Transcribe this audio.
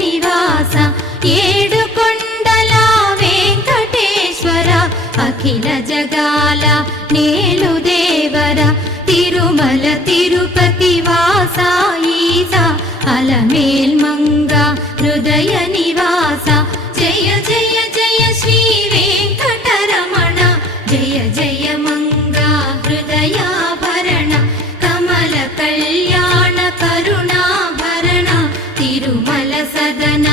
నివాస ఏడుకొండల వెంకటేశ్వర అఖిల జగాల నేలు దేవర తిరుమల తిరుపతి వాస ఈస అలమేల్మంగ హృదయ నివాస జయ జయ జయ శ్రీ వెంకటరమణ జయ జయ మంగ హృదయాభరణ కమల కళ్యాణ కరుణాభరణ తిరుమల సదన